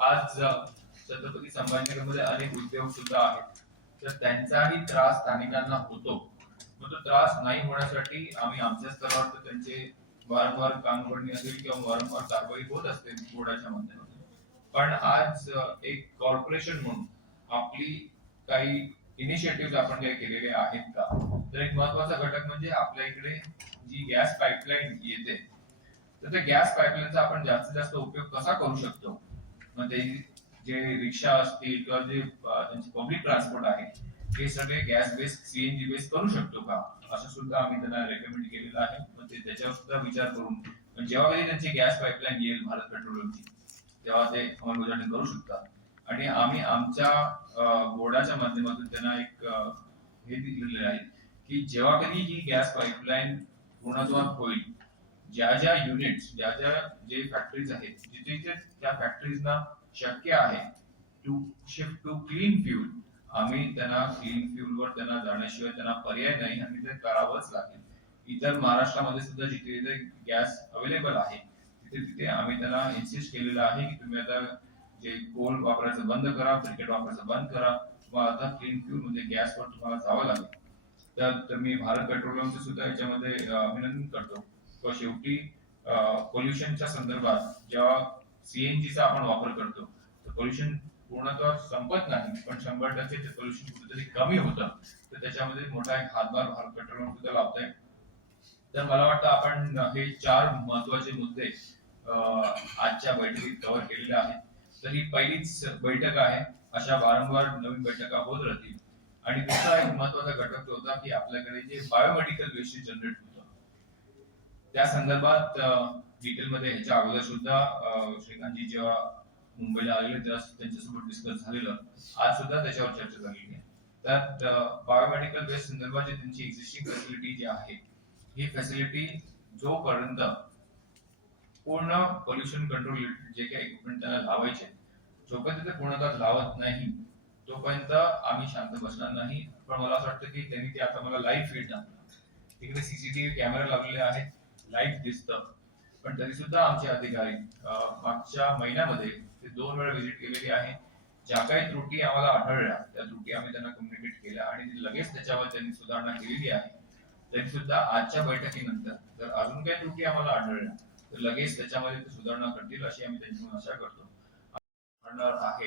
आज छत्रपती संभाजीनगरमध्ये अनेक उद्योग सुद्धा आहेत, तर त्यांचाही त्रास स्थानिकांना होतो. मग तो त्रास नाही होण्यासाठी आम्ही आमच्या स्तरावर तर त्यांचे वारंवार कानउघडणी असेल किंवा वारंवार कारवाई होत असते बोर्डाच्या माध्यमातून. पण आज एक कॉर्पोरेशन म्हणून आपली काही इनिशिएटिव्ह आपण काही केलेले आहेत का? तर एक महत्वाचा घटक म्हणजे आपल्या इकडे जी गॅस पाईपलाईन येते, तर त्या गॅस पाईपलाईनचा आपण जास्तीत जास्त उपयोग कसा करू शकतो? मग ते जे रिक्षा असतील किंवा जे त्यांचे पब्लिक ट्रान्सपोर्ट आहे, हे सगळे गॅस बेस्ड सीएनजी बेस्ड करू शकतो का, असं सुद्धा आम्ही त्यांना रेकमेंड केलेलं आहे. मग ते त्याच्यावर सुद्धा विचार करून जेव्हा कधी त्यांची गॅस पाईपलाईन येईल भारत पेट्रोलियमची, तेव्हा ते अंमलबजावणी करू शकतात. आणि आम्ही आमच्या बोर्डाच्या माध्यमातून त्यांना एक हे दिलेले आहे की जेव्हा कधी ही गॅस पाईपलाईन पूर्णत्वास होईल, ज्या ज्या युनिट्स, ज्या ज्या जे फॅक्टरीज आहेत, जिथे जिथे त्या फॅक्टरीजना शक्य आहे to shift to clean fuel, आम्ही त्यांना क्लीन फ्यूल वर त्यांना जाण्याशिवाय त्यांना पर्याय नाही आणि ते करावंच लागेल. इतर महाराष्ट्रामध्ये सुद्धा जिथे जिथे गॅस अवेलेबल आहे, तिथे तिथे आम्ही त्यांना इन्सिस्ट केलेलं आहे की तुम्ही आता जे कोल वापरायचं बंद करा, ब्रिकेट वापरायचं बंद करा, मग आता क्लीन फ्यूल म्हणजे गॅसवर तुम्हाला जावं लागेल. तर मी भारत पेट्रोलियमचं सुद्धा याच्यामध्ये अभिनंदन करतो. तो शेवटी पोल्युशनच्या संदर्भात जेव्हा सीएनजीचा आपण वापर करतो, तर पोल्युशन पूर्णतः संपत नाही, पण 100% ते पोल्युशन कुठेतरी कमी होतं. तर त्याच्यामध्ये मोठा एक हातभार भारत पेट्रोलियम सुद्धा लावतंय. तर मला वाटतं आपण हे 4 महत्वाचे मुद्दे आजच्या बैठकीत कव्हर केलेले आहेत. तर ही पहिलीच बैठक आहे, अशा वारंवार नवीन बैठका होत राहतील. आणि दुसरा एक महत्वाचा घटक होता की आपल्याकडे जे बायोमेडिकल वेस्ट जनरेट होतं, त्या संदर्भात डिटेलमध्ये ह्याच्या अगोदर सुद्धा श्रीकांतजी जेव्हा मुंबईला आलेले तेव्हा त्यांच्यासोबत डिस्कस झालेलं, आज सुद्धा त्याच्यावर चर्चा झालेली आहे. त्यात बायोमेडिकल वेस्ट संदर्भात जी त्यांची एक्झिस्टिंग फॅसिलिटी जी आहे, ही फॅसिलिटी जोपर्यंत पूर्ण पोल्युशन कंट्रोल जे काही इक्विपमेंट त्यांना लावायचे, जोपर्यंत ते पूर्णतः लावत नाही तोपर्यंत आम्ही शांत बसणार नाही. पण मला असं वाटतं की त्यांनी ते आता मला लाईव्ह फीड दाखवलं, तिकडे सीसीटीव्ही कॅमेरा लावलेले आहेत, लाईव्ह दिसतं. पण तरी सुद्धा आमचे अधिकारी मागच्या महिन्यामध्ये ते 2 वेळा व्हिजिट केलेली आहे. ज्या काही त्रुटी आम्हाला आढळल्या, त्या त्रुटी आम्ही त्यांना कम्युनिकेट केल्या आणि लगेच त्याच्यावर त्यांनी सुधारणा केलेली आहे. तरी सुद्धा आजच्या बैठकीनंतर जर अजून काही त्रुटी आम्हाला आढळल्या, तर लगेच त्याच्यामध्ये ते सुधारणा करतील अशी आम्ही त्यांच्याकडून आशा करतो. आहे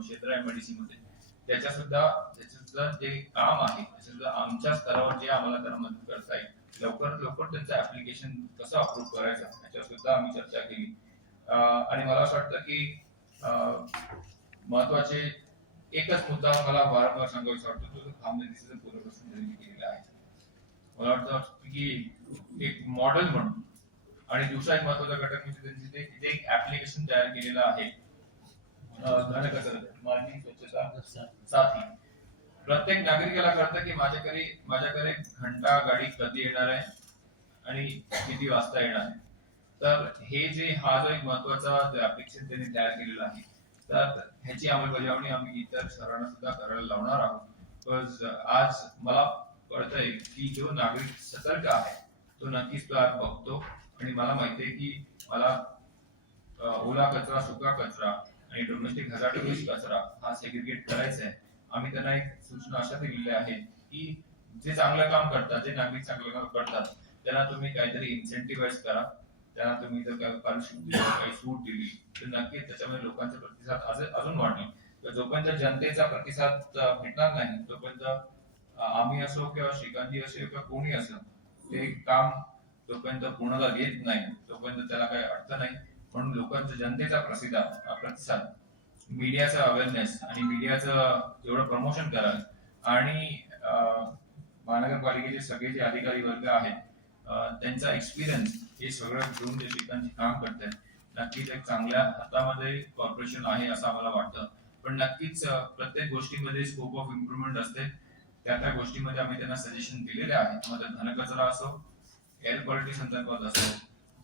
क्षेत्र एमआयडीसी मध्ये त्याच्या सुद्धा जे काम आहे, त्याच्या सुद्धा आमच्या स्तरावर जे आम्हाला त्यांना मदत करता येईल, लवकरात लवकर त्यांचं ऍप्लिकेशन कसं अप्रूव्ह करायचं याच्यावर सुद्धा आम्ही चर्चा केली. आणि मला असं वाटतं की महत्वाचे एकच मुद्दा मला वारंवार सांगायचा वाटतो, तो थांबण्याचं पुनर्वसन त्यांनी केलेला आहे. मला वाटतं की एक मॉडेल म्हणून. आणि दुसरा एक महत्वाचा घटक म्हणजे त्यांनी तिथे एक ऍप्लिकेशन तयार केलेलं आहे, घनकचरा मानवी स्वच्छता साथी. प्रत्येक नागरिकाला कळतं की माझ्याकडे घंटा गाडी कधी येणार आहे आणि किती वाजता येणार आहे. तर हे जे हा जो एक महत्वाचा ऍप्लिकेशन त्यांनी तयार केलेला आहे, तर ह्याची अंमलबजावणी आम्ही इतर शहरांना सुद्धा करायला लावणार आहोत. बिकॉज आज मला कळतंय की जो नागरिक सतर्क आहे तो नक्कीच तो ऍप बघतो. आणि मला माहितीये की मला ओला कचरा, सुका कचरा आणि डोमेस्टिक हजार्डस कचरा हा सेग्रिगेट करायचा आहे. आम्ही त्यांना एक सूचना अशा दिलेल्या आहेत की जे चांगलं काम करतात, जे नागरिक चांगलं काम करतात, त्यांना तुम्ही काहीतरी इन्सेंटिव्हाइज करा. त्यांना तुम्ही जर काही सूट दिली तर नक्कीच त्याच्यामध्ये लोकांचा प्रतिसाद अजून वाढेल. जोपर्यंत जनतेचा प्रतिसाद भेटणार नाही तोपर्यंत आम्ही असो किंवा श्रीकांतजी असो किंवा कोणी असो, ते काम जोपर्यंत पूर्णता घेत नाही तोपर्यंत त्याला काही अर्थ नाही. म्हणून लोकांचा, जनतेचा प्रतिसाद, मीडियाचा अवेअरनेस आणि मीडियाचं जेवढं प्रमोशन कराल आणि महानगरपालिकेचे सगळे जे अधिकारी वर्ग आहेत त्यांचा एक्सपिरियन्स हे सगळं घेऊन जे ठिकाणी काम करतात, नक्कीच एक चांगल्या हातामध्ये कॉर्पोरेशन आहे असं आम्हाला वाटतं. पण नक्कीच प्रत्येक गोष्टीमध्ये स्कोप ऑफ इम्प्रुव्हमेंट असते. त्या गोष्टीमध्ये आम्ही त्यांना सजेशन दिलेले आहेत. मग घनकचरा असो, एअर क्वालिटी संदर्भात असो,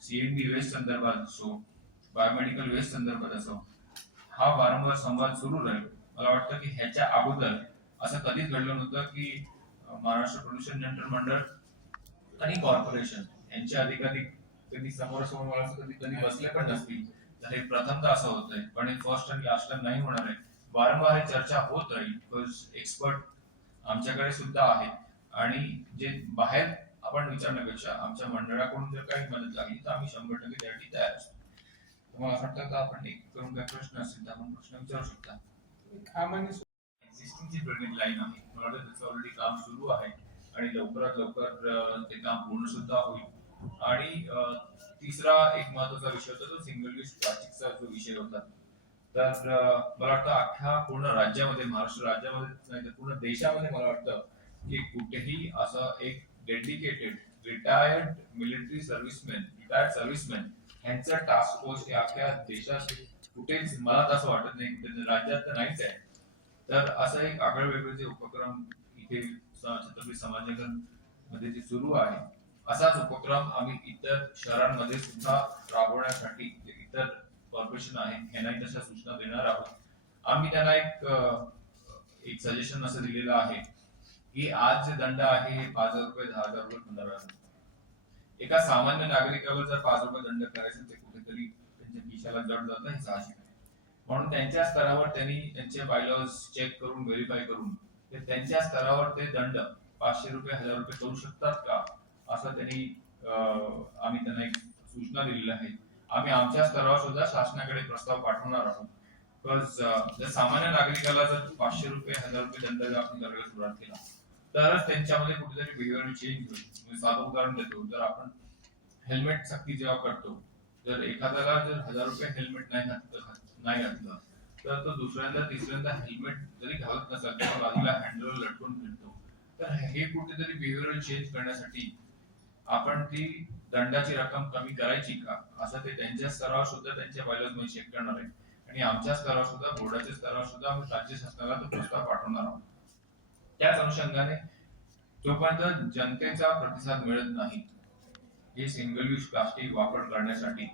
सीएनडी वेस्ट संदर्भात असो, बायोमेडिकल वेस्ट संदर्भात असो, हा वारंवार संवाद सुरू राहील. मला वाटतं की ह्याच्या अगोदर असं कधीच घडलं नव्हतं की महाराष्ट्र पोल्युशन नियंत्रण मंडळ आणि कॉर्पोरेशन यांचे अधिकारी कधी समोरासमोर मला कधी बसले पण नसतील. तर हे प्रथमतः असं होतंय, पण हे फर्स्ट आणि लास्ट टाइम नाही होणार आहे. वारंवार हे चर्चा होत राहील, बिकॉज एक्सपर्ट आमच्याकडे सुद्धा आहे. आणि जे बाहेर आपण विचारण्यापेक्षा आमच्या मंडळाकडून जर काही मदत लागली तर आम्ही 100% त्यासाठी तयार असतो. तुम्हाला असं वाटतं का आपण एक करून काही प्रश्न असतील तर आपण प्रश्न विचारू शकता. एक्झिस्टिंग जी बिल्डिंग लाईन आहे, मला वाटतं त्याचं ऑलरेडी काम सुरू आहे आणि लवकरात लवकर ते काम पूर्ण सुद्धा होईल. आणि तिसरा एक महत्वाचा विषय होता तो सिंगल यूज प्लास्टिकचा जो विषय होता. तर मला वाटतं अख्ख्या पूर्ण राज्यामध्ये, महाराष्ट्र राज्यामध्ये नाही तर पूर्ण देशामध्ये मला वाटतं की कुठेही असं एक dedicated retired military serviceman, retired serviceman यांचा टास्क फोर्स हे अख्ख्या देशात कुठेच मला तसं वाटत नाही, कुठे राज्यात तर नाहीच आहे. तर असं एक आगळं वेगळे जे उपक्रम इथे छत्रपती संभाजीनगर मध्ये जे सुरू आहे, असाच उपक्रम आम्ही इतर शहरांमध्ये सुद्धा राबवण्यासाठी जे इतर कॉर्पोरेशन आहे यांनाही तशा सूचना देणार आहोत. आम्ही त्यांना एक सजेशन असं दिलेलं आहे की आज जे दंड आहे हे 5,000 रुपये, 10,000 रुपये, 15,000 रुपये. एका सामान्य नागरिकावर जर 5 रुपये दंड करायचं ते कुठेतरी त्यांच्या खिशाला जड जातं हे साहजिक आहे. म्हणून त्यांच्या स्तरावर त्यांनी त्यांचे बायलॉज चेक करून व्हेरीफाय करून ते त्यांच्या स्तरावर ते दंड 500 रुपये, 1000 रुपये करू शकतात का, असं त्यांनी आम्ही त्यांना एक सूचना दिलेल्या आहेत. आम्ही आमच्या स्तरावर सुद्धा शासनाकडे प्रस्ताव पाठवणार आहोत. बिकॉज जर सामान्य नागरिकाला जर 500 रुपये, 1000 रुपये दंड जर आपण करायला सुरुवात केला तरच त्यांच्यामध्ये कुठेतरी बिहेवियर चेंज होईल. मी साधं उदाहरण देतो, जर आपण हेल्मेट सक्ती जेव्हा करतो, जर एखाद्याला जर 1000 रुपये हेल्मेट नाही घातलं तर तो दुसऱ्यांदा तिसऱ्यांदा हेल्मेट जरी घालत नसेल तर बाजूला हँडलवर लटकून फिरतो. तर हे कुठेतरी बिहेवियर चेंज करण्यासाठी आपण ती दंडाची रक्कम कमी करायची का, असं ते त्यांच्या स्तरावर सुद्धा त्यांच्या बायलॉज मध्ये चेक करणार आहे. आणि आमच्या स्तरावर सुद्धा, बोर्डाच्या स्तरावर सुद्धा आम्ही राज्य शासनाला तो प्रस्ताव पाठवणार आहोत. त्याच अनुषंगाने जोपर्यंत जनतेचा प्रतिसाद मिळत नाही हे सिंगल यूज प्लास्टिक वापर करण्यासाठी,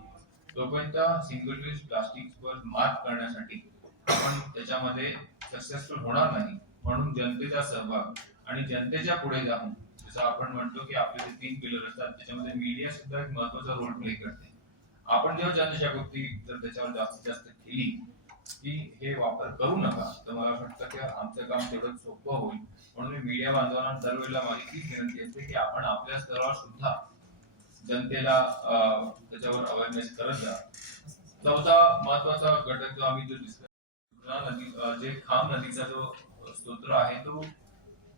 तोपर्यंत सिंगल यूज प्लास्टिक वर मात करण्यासाठी आपण त्याच्यामध्ये सक्सेसफुल होणार नाही. म्हणून जनतेचा सहभाग आणि जनतेच्या पुढे जाऊन, जसं आपण म्हणतो की आपले जे 3 पिलर असतात त्याच्यामध्ये मीडिया सुद्धा एक महत्त्वाचा रोल प्ले करते. आपण जेव्हा जनजागृती जर त्याच्यावर जास्तीत जास्त केली की हे वापर करू नका, तर मला वाटतं की आमचं काम तेवढं सोपं होईल. म्हणून मी मीडिया बांधवांना दरवेळेला माझी हीच विनंती असते की आपण आपल्या स्तरावर सुद्धा जनतेला त्याच्यावर अवेअरनेस करत जा. चौथा महत्वाचा घटक जो आम्ही जो नदी, जे खाम नदीचा जो स्तोत्र आहे तो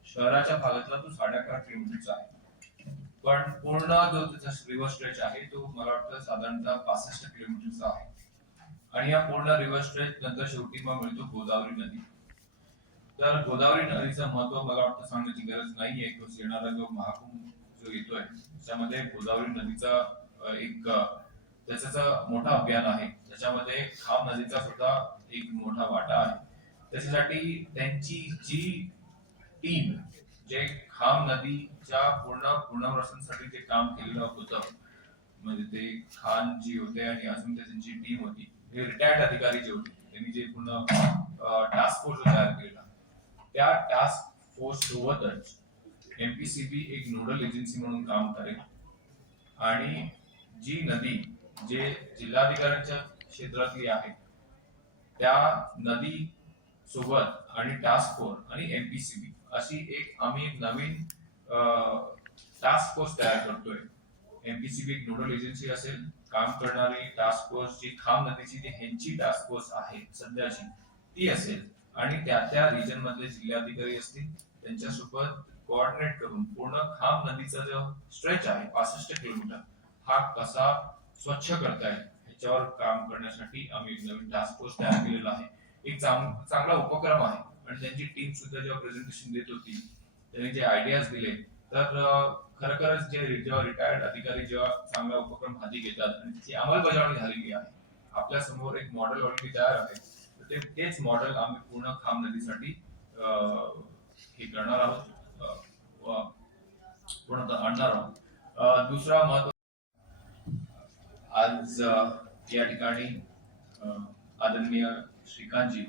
शहराच्या भागातला तो 11.5 किलोमीटरचा आहे, पण पूर्ण जो त्याचा रिव्हर स्ट्रेच आहे तो मला वाटतं साधारणतः 65 किलोमीटरचा आहे. आणि या पूर्ण रिव्हर स्ट्रेच नंतर शेवटी मग मिळतो गोदावरी नदी. तर गोदावरी नदीचं महत्व मला वाटतं सांगण्याची गरज नाहीये. येणारा जो महाकुंभ जो येतोय त्याच्यामध्ये गोदावरी नदीचा एक त्याचा मोठा अभियान आहे, त्याच्यामध्ये खाम नदीचा सुद्धा एक मोठा वाटा आहे. त्याच्यासाठी त्यांची जी टीम, जे खाम नदीच्या पूर्ण पुनर्वसनासाठी जे काम केलेलं होतं, म्हणजे ते खान जी होते आणि अजून त्यांची टीम होती, हे रिटायर्ड अधिकारी जे होते त्यांनी जे पूर्ण टास्क फोर्स तयार केला, त्या टास्क फोर्स सोबतच एमपीसीबी एक नोडल एजन्सी म्हणून काम करेल. आणि जी नदी जे जिल्हाधिकाऱ्यांच्या क्षेत्रातली आहे त्या नदी सोबत आणि टास्क फोर्स आणि एमपीसीबी अशी आम्ही एक नवीन टास्क फोर्स तयार करतोय. एमपीसीबी एक नोडल एजन्सी असेल, काम करणारी टास्क फोर्स जी खाम नदीची जी ह्यांची टास्क फोर्स आहे सध्याची ती असेल, आणि त्या रिजन मधले जिल्हाधिकारी असतील त्यांच्यासोबत कोऑर्डिनेट करून पूर्ण खाम नदीचा जो स्ट्रेच आहे 65 किलोमीटर हा कसा स्वच्छ करता येईल ह्याच्यावर काम करण्यासाठी आम्ही एक नवीन टास्क फोर्स तयार केलेला आहे. एक चांगला उपक्रम आहे. आणि त्यांची टीम सुद्धा जेव्हा प्रेझेंटेशन देत होती त्यांनी जे आयडियाज दिले, तर खरोखरच जेव्हा रिटायर्ड अधिकारी जेव्हा चांगला उपक्रम हाती घेतात आणि त्याची अंमलबजावणी झालेली आहे, आपल्या समोर एक मॉडेल ऑलरेडी तयार आहे, तर तेच मॉडेल आम्ही पूर्ण खाम नदीसाठी हे करणार आहोत, पूर्णतः आणणार आहोत. दुसरा महत्व, आज या ठिकाणी आदरणीय श्रीकांतजी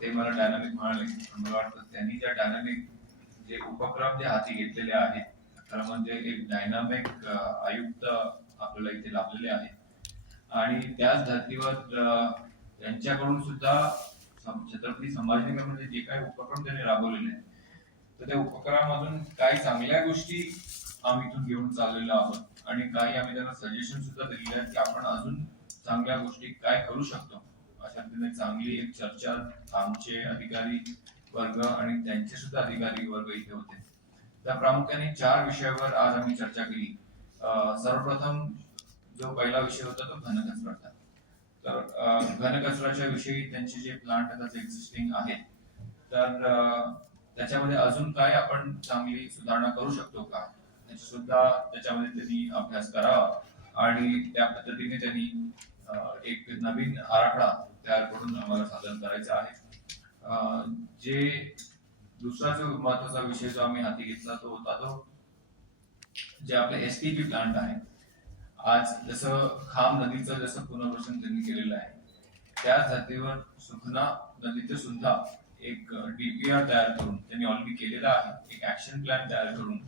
ते मला डायनामिक म्हणाले, मला वाटतं त्यांनी ज्या डायनामिक जे उपक्रम जे हाती घेतलेले आहेत, तर म्हणजे एक डायनामिक आयुक्त आपल्याला इथे लाभलेले आहेत. आणि त्याच धर्तीवर त्यांच्याकडून सुद्धा छत्रपती संभाजीनगरमध्ये जे काही उपक्रम त्यांनी राबवलेले आहेत, तर त्या उपक्रमामधून काही चांगल्या गोष्टी आम्ही इथून घेऊन चाललेलो आहोत आणि काही आम्ही त्यांना सजेशन सुद्धा दिलेले आहेत की आपण अजून चांगल्या गोष्टी काय करू शकतो. अशा पद्धतीने चांगली एक चर्चा आमचे अधिकारी वर्ग आणि त्यांचे सुद्धा अधिकारी वर्ग इथे होते. त्या प्रामुख्याने 4 विषयावर आज आम्ही चर्चा केली. सर्वप्रथम जो पहिला विषय होता तो घनकचऱ्याचा. तर घनकचऱ्याच्या विषयी त्यांचे जे प्लांट आता एक्झिस्टिंग आहेत, तर त्याच्यामध्ये अजून काय आपण चांगली सुधारणा करू शकतो का, याची सुद्धा त्याच्यामध्ये त्यांनी अभ्यास करावा आणि त्या पद्धतीने त्यांनी एक नवीन आराखडा तयार करून आम्हाला सादर करायचा आहे. जे दुसरा जो महत्वाचा विषय जो आम्ही हाती घेतला तो होता तो जे आपले एसटीपी प्लांट आहे. आज जसं खाम नदीचं जसं पुनर्वसन त्यांनी केलेलं आहे, त्याच धर्तीवर सुखना नदीचं सुद्धा एक डीपीआर तयार करून त्यांनी ऑलरेडी केलेला आहे, एक ऍक्शन प्लॅन तयार करून,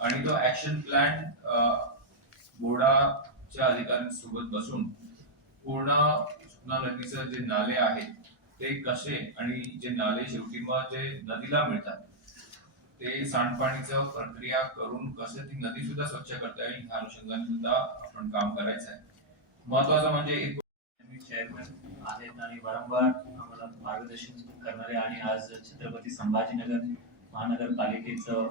आणि तो ऍक्शन प्लॅन बोर्डाच्या अधिकाऱ्यांसोबत बसून पूर्ण सुखना नदीचं जे नाले आहेत ते कसे, आणि जे नाले शेवटी मग जे नदीला मिळतात ते सांडपाणीचं प्रक्रिया करून कसं ती नदी सुद्धा स्वच्छ करता येईल ह्या अनुषंगाने सुद्धा आपण काम करायचं आहे. महत्वाचं म्हणजे एक चेअरमन आहेत आणि वारंवार आम्हाला मार्गदर्शन करणारे आणि आज छत्रपती संभाजीनगर महानगरपालिकेचं